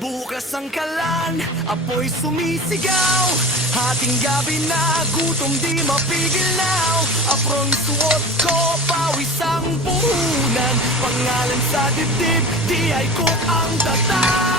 Bukas ang kalan, apoy sumisigaw. Hating gabi na, gutom di mapigil now. Aprong suot ko, pawis ang puhunan. Pangalan sa dibdib, di ay cook ang tatak.